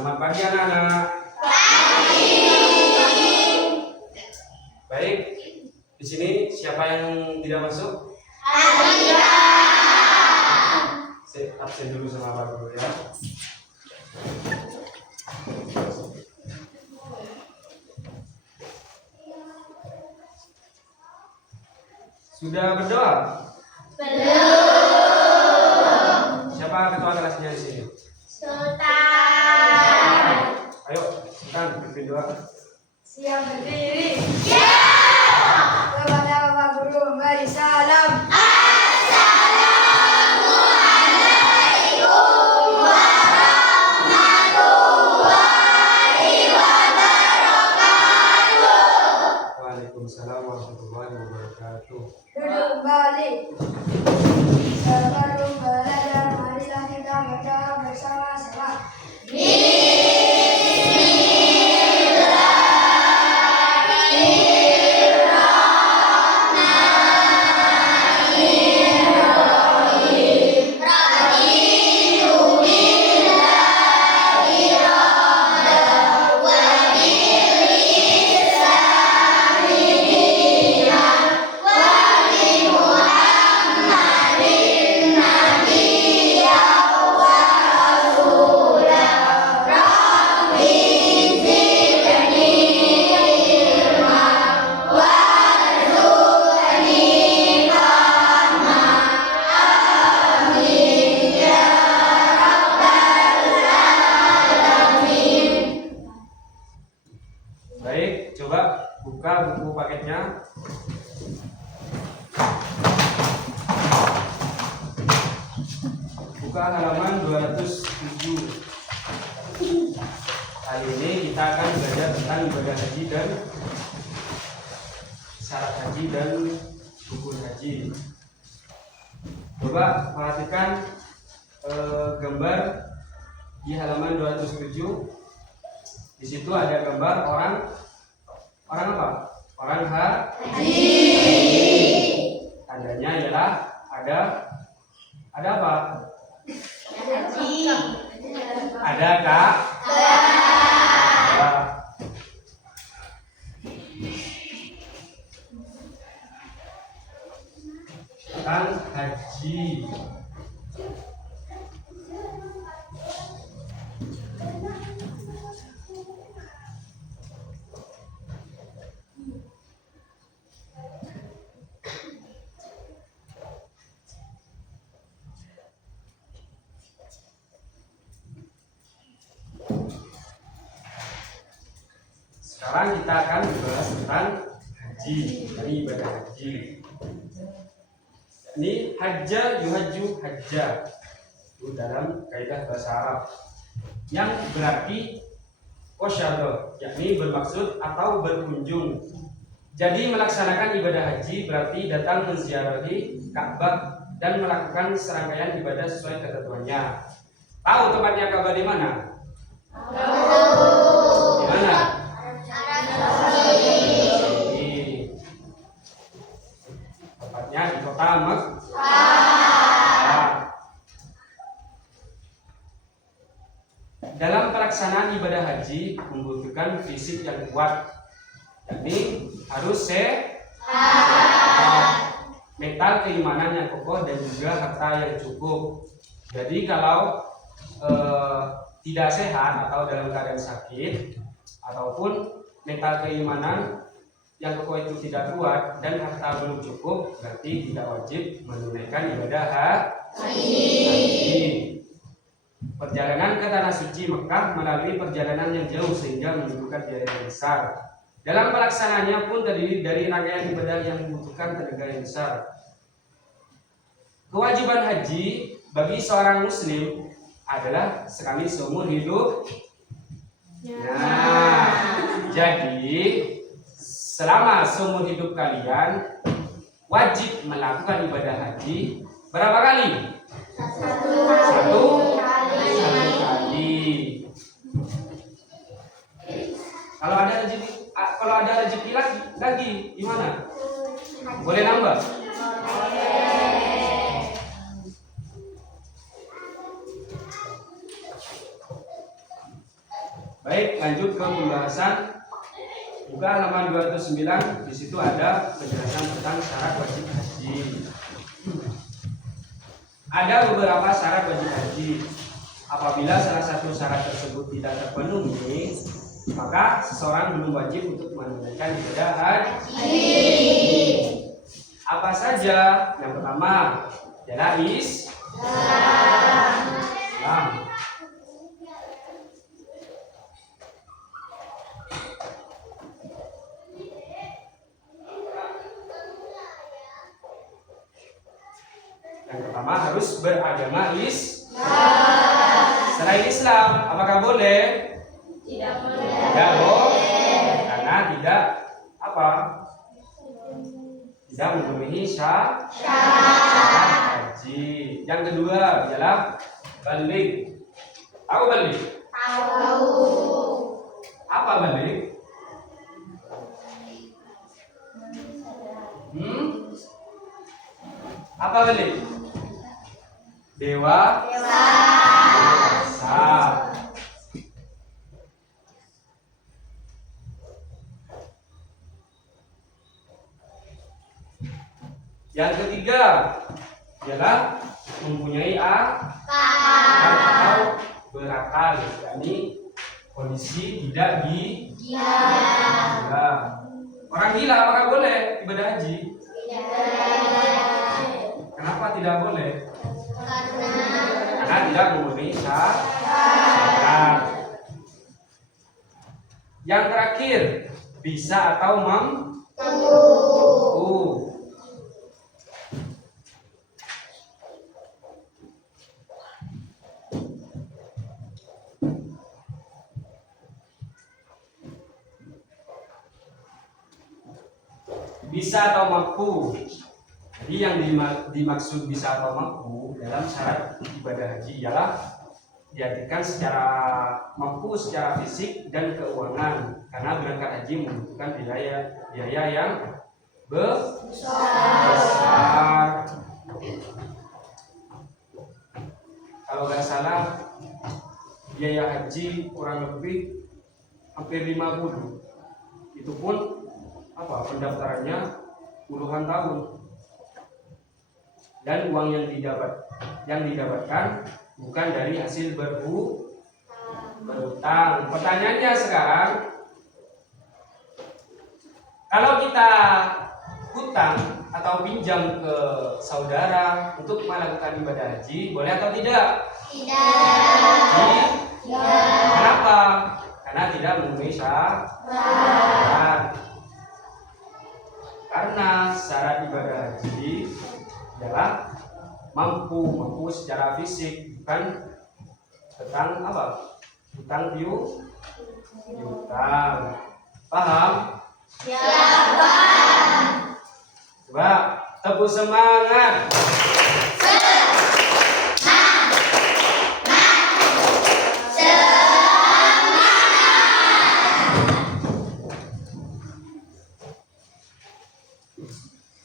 Selamat pagi anak-anak. Baik, di sini siapa yang tidak masuk? Saya absen dulu sama Pak Guru ya. Sudah berdoa? Belum. Siapa ketua kelasnya di sini? Sultan. Ayo, Sultan, pimpin doa. Siap berdiri. Kepada Bapak Guru memberi salam. Waalaikumsalam warahmatullahi wabarakatuh. Duduk kembali. Sebelum belajar, marilah kita baca bersama-sama. Baik, coba buka buku paketnya. Buka halaman 207. Kali ini kita akan belajar tentang ibadah haji dan syarat haji dan rukun haji. Coba perhatikan gambar di halaman 207. Di situ ada gambar orang apa? Orang haji. Tandanya ialah ada apa? Ada Kak. Tentang haji. Sekarang kita akan membahas tentang haji, dari ibadah haji. Ini hajja yuhajju hajja, itu dalam kaidah bahasa Arab, yang berarti qasyada, yakni bermaksud atau berkunjung. Jadi melaksanakan ibadah haji berarti datang menziarahi Ka'bah dan melakukan serangkaian ibadah sesuai ketentuannya. Tahu tempatnya Ka'bah di mana? Di mana? Tempatnya di kota Mekah. Dalam pelaksanaan ibadah haji membutuhkan fisik yang kuat, yakni harus sehat, mental keimanan yang kokoh dan juga harta yang cukup. Jadi kalau tidak sehat atau dalam keadaan sakit ataupun mental keimanan yang kokoh itu tidak kuat dan harta belum cukup, berarti tidak wajib menunaikan ibadah haji. Perjalanan ke tanah suci Mekah melalui perjalanan yang jauh sehingga membutuhkan biaya yang besar. Dalam pelaksanaannya pun terdiri dari rangkaian ibadah yang membutuhkan tenaga yang besar. Kewajiban haji bagi seorang muslim adalah sekali seumur hidup. Nah, jadi selama seumur hidup kalian wajib melakukan ibadah haji berapa kali? Satu kali. Kalau ada rezeki lagi gimana? Boleh nambah? buka halaman 209, di situ ada penjelasan tentang syarat wajib haji. Ada beberapa syarat wajib haji. Apabila salah satu syarat tersebut tidak terpenuhi, maka seseorang belum wajib untuk menunaikan ibadah haji. Apa saja? Yang pertama adalah Islam. Yang pertama harus beragama Islam. Selain Islam, apakah boleh? Tidak boleh. Tidak boleh. Karena tidak apa? Tidak memenuhi syarat haji. Yang kedua adalah balik. Tahu balik? Tahu. Apa balik? Apa balik? Dewasa. Yang ketiga adalah mempunyai akal atau berakal, yakni kondisi tidak gila. Orang gila apakah boleh ibadah haji? Kenapa tidak boleh? Karena tidak memenuhi syarat. Yang terakhir, bisa atau mampu. Bisa atau mampu. Jadi yang dimaksud bisa atau mampu dalam syarat ibadah haji ialah diartikan secara mampu secara fisik dan keuangan, karena berangkat haji membutuhkan biaya yang besar. Kalau nggak salah biaya haji kurang lebih hampir 50. Itu pun pendaftarannya puluhan tahun, dan uang yang didapatkan bukan dari hasil berhutang. Pertanyaannya sekarang, kalau kita hutang atau pinjam ke saudara untuk melakukan ibadah haji, boleh atau tidak? Tidak. Kenapa? Karena tidak memenuhi syarat. Karena syarat ibadah haji adalah mampu secara fisik, bukan tentang hutang piutang. Paham? Siapa? Coba tepuk semangat.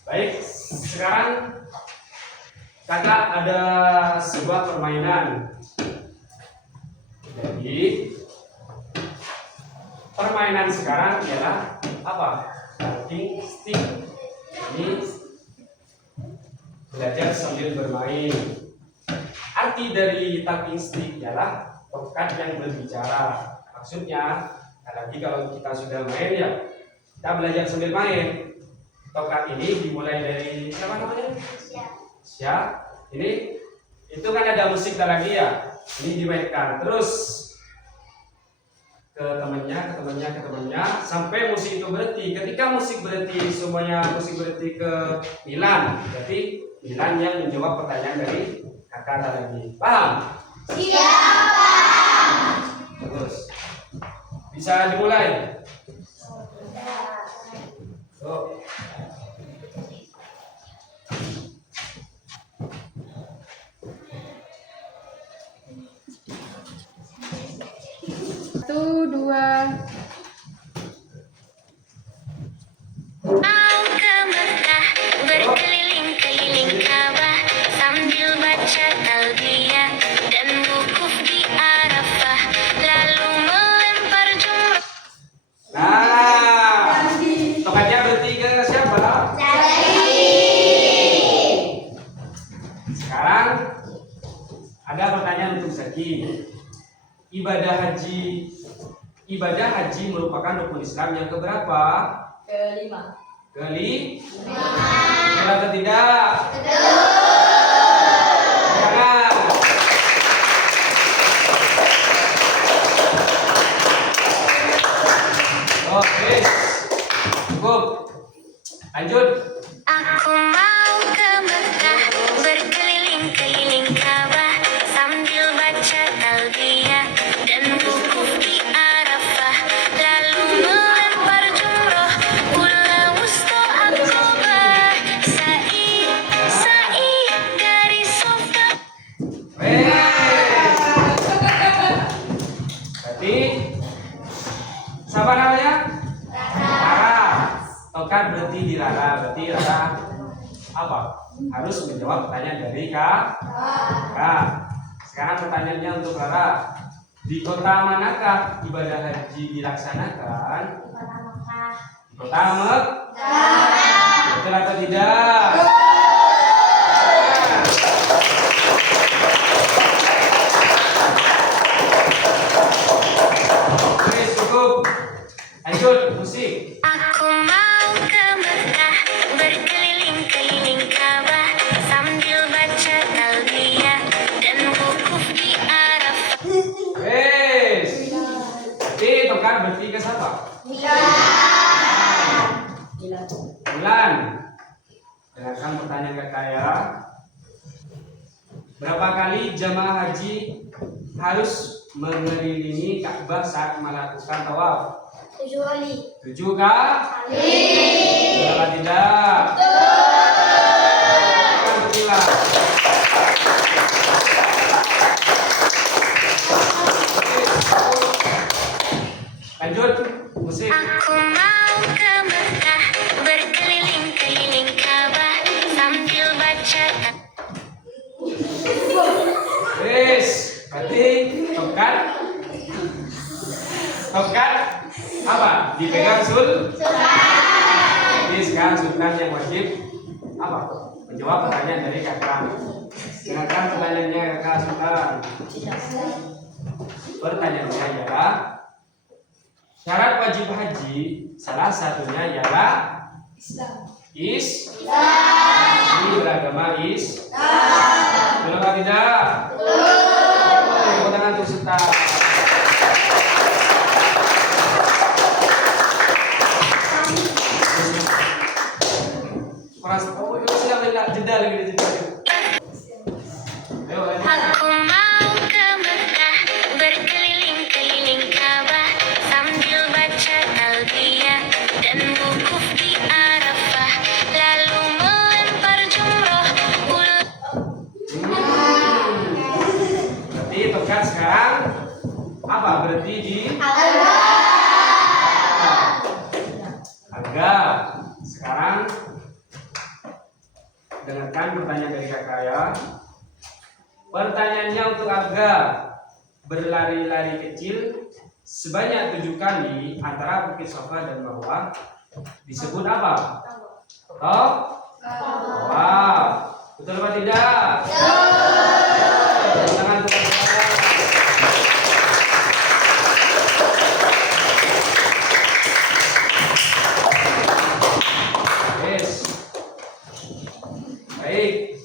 Baik, sekarang kakak ada sebuah permainan. Jadi permainan sekarang ialah talking stick. Ini belajar sambil bermain. Arti dari talking stick ialah tongkat yang berbicara. Maksudnya, apalagi kalau kita sudah main ya, kita belajar sambil main. Tongkat ini dimulai dari siapa namanya? Siap. Ini itu kan ada musik lagi ya. Ini dimainkan terus ke temannya sampai musik itu berhenti. Ketika musik berhenti, semuanya musik berhenti ke Milan. Berarti Milan yang menjawab pertanyaan dari kakak lagi. Paham? Siapa? Terus bisa dimulai. Satu, dua. Mau ke Mekah berkeliling-keliling Ka'bah sambil baca talbiyah dan wukuf di Arafah lalu melempar jumrah. Nah, Ada pertanyaan untuk Zaki. Ibadah haji merupakan rukun Islam yang keberapa? Kelima. Betul atau tidak? Jangan. Oke, cukup. Lanjut. Aku mau ke Mekah, berkeliling-keliling Ka'bah sambil baca talbiyah dan wukuf di Arafah, lalu melempar jumroh, pulang wusta Aqabah, sa'i dari Safa. Berarti sabar namanya? Rara. Tokat berarti dirara. Berarti Rara apa? Harus menjawab pertanyaan dari Kak. Sekarang pertanyaannya untuk Rara. Di kota manakah ibadah haji dilaksanakan? Di kota Mekah. Betul atau tidak? Oke, cukup. Lanjut, musik. Aku mau ke Mekah, berkeliling-keliling Ka'bah sambil baca talbiyah dan wukuf di Arafah. Wes. Berarti tokat berarti ke siapa? Bulan. Dengarkan pertanyaan kakak ya. Berapa kali jamaah haji harus mengelilingi Ka'bah saat melakukan tawaf? 7 kali. 7 kali. Betul atau tidak? Alhamdulillah. Lanjut, musik. Aku mau ke Mekah, berkeliling-keliling Ka'bah sambil baca Wes, berarti tokat apa? Dipegang Jadi sekarang sultan yang wajib apa? Menjawab pertanyaan dari kakak. Dengarkan pertanyaannya kakak sultan. Pertanyaannya adalah syarat wajib haji salah satunya ialah Islam. Beragama Islam. Betul atau tidak? Tepuk tangan untuk sultan. Jeda lagi. Ayo, lanjut. Aku mau ke Mekah, berkeliling-keliling Ka'bah sambil baca talbiyah dan wukuf di Arafah, lalu melempar jumroh, Berarti tokat sekarang apa? Berarti di Aga. Sekarang dengarkan pertanyaan dari kakak ya. Pertanyaannya untuk Aga. Berlari-lari kecil sebanyak 7 kali antara Bukit Safa dan Marwah disebut apa? Wow. Betul apa tidak? Tangan untuk Aga. Yes. Baik.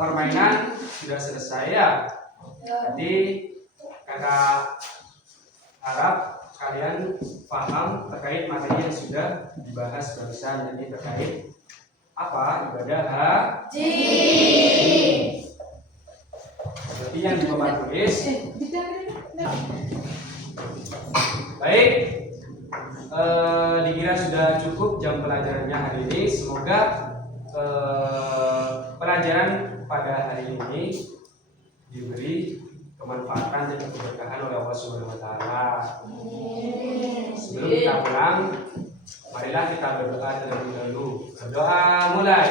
Permainan sudah selesai ya. Jadi kakak harap kalian paham terkait materi yang sudah dibahas barusan, jadi terkait apa ibadah haji. Seperti yang di papan tulis. Baik. Dikira sudah cukup jam pelajarannya hari ini. Semoga pelajaran pada hari ini diberi kemanfaatan dan keberkahan oleh Allah Subhanahu wa taala. Sebelum kita pulang, marilah kita berdoa terlebih dahulu. Berdoa mulai.